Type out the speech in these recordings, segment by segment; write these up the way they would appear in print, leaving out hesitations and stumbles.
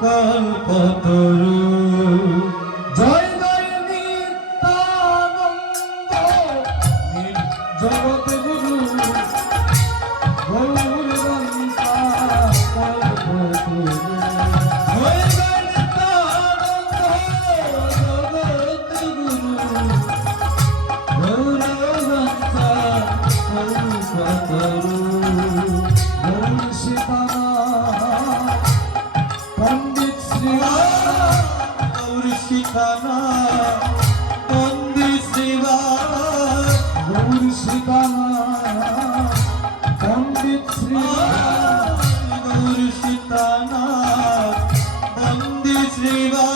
কল্পতরু জয় জয় নিত্যানন্দ জগৎ গুরু গৌরবন্তা কল্পতরু জয় জয় নিত্যানন্দ জগৎ গুরু গৌরবন্তা কল্পতরু শিখানা পণ্ডিত শ্রীবা গৌর শিখানা পণ্ডিত শ্রীবা গৌর শিখানা পণ্ডিত শ্রীবা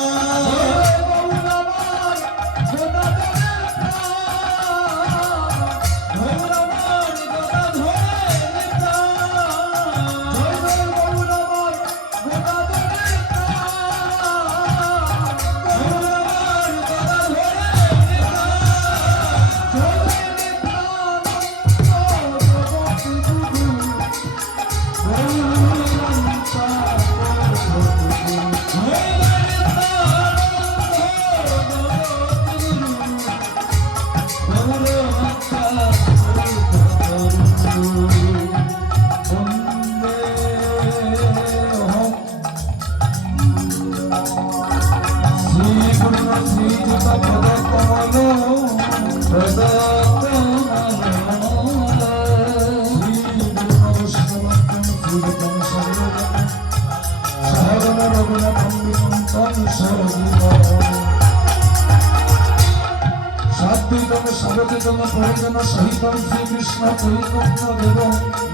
সাত্বিকম সাবধিকম প্রয়োজন সহিতম শ্রীকৃষ্ণ চৈতন্য দেব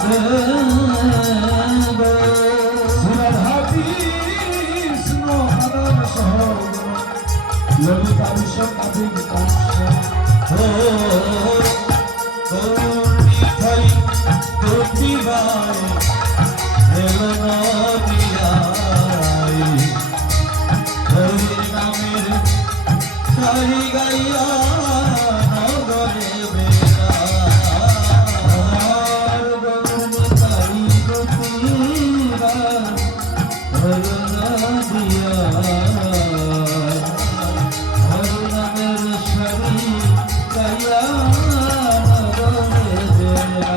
দেব শ্রীরাধা কৃষ্ণ মাধব সহ ললিতা বিশদ আদি কাশ্য গৌরী তোপিবাই হেলনা দিয়াই হরি নামের সারি গাইয়া নগরে বেড়া গৌরী তাই গোপীরা হেলনা দিয়াই হরি নামের সারি গাইয়া নগরে বেড়া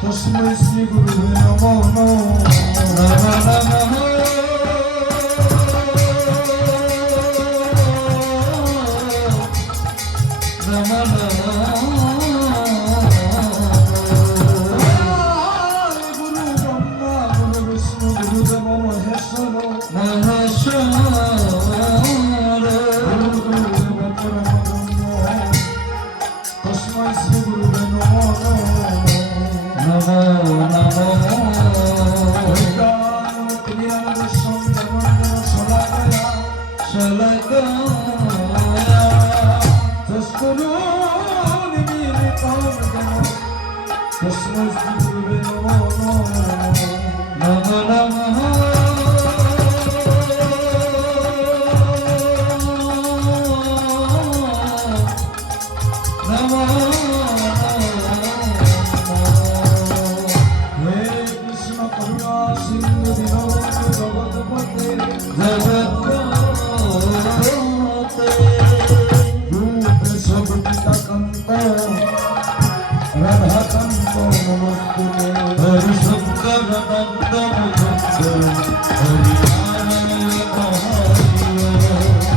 तस्मै श्री गुरुवे नमो नमः गुरु ब्रह्मा गुरु विष्णु गुरुदेव महेश्वर तस्मै श्री गुरुवे नमो जगत নমস্তুতে হরি শঙ্কর নন্দ মুকুন্দ হরি নারায়ণ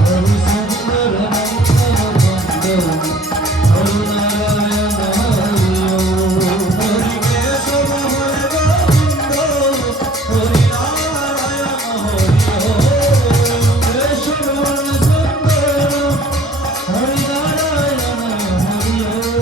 হরি শঙ্কর নন্দ মুকুন্দ হরি নারায়ণ হরি কেশব হরি গোবিন্দ হরি নারায়ণ কেশব হরি সুন্দর হরি নারায়ণ হরি হরি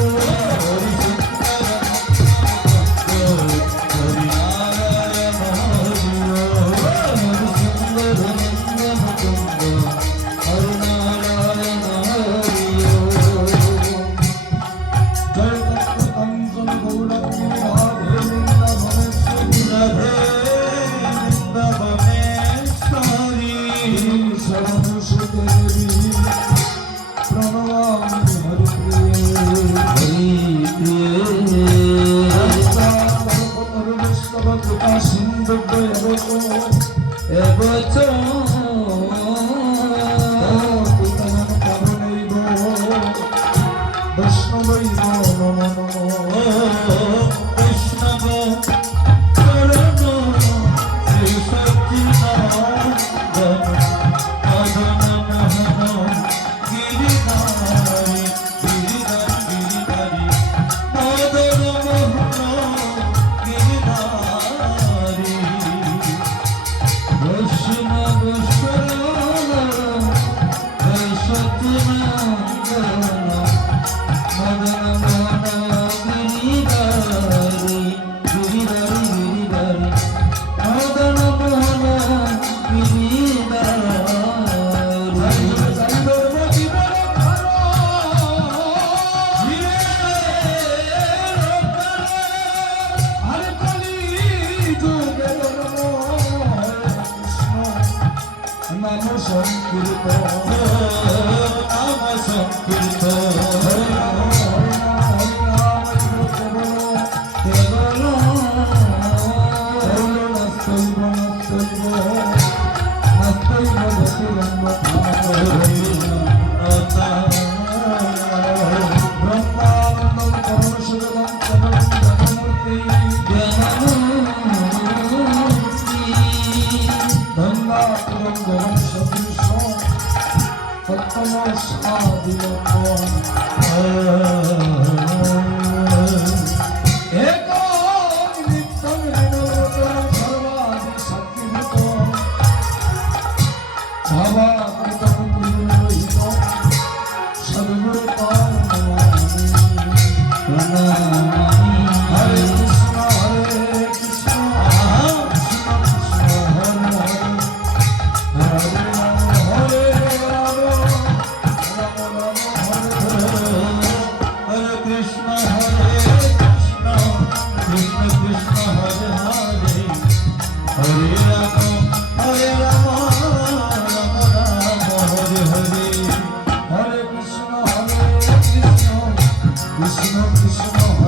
Krishna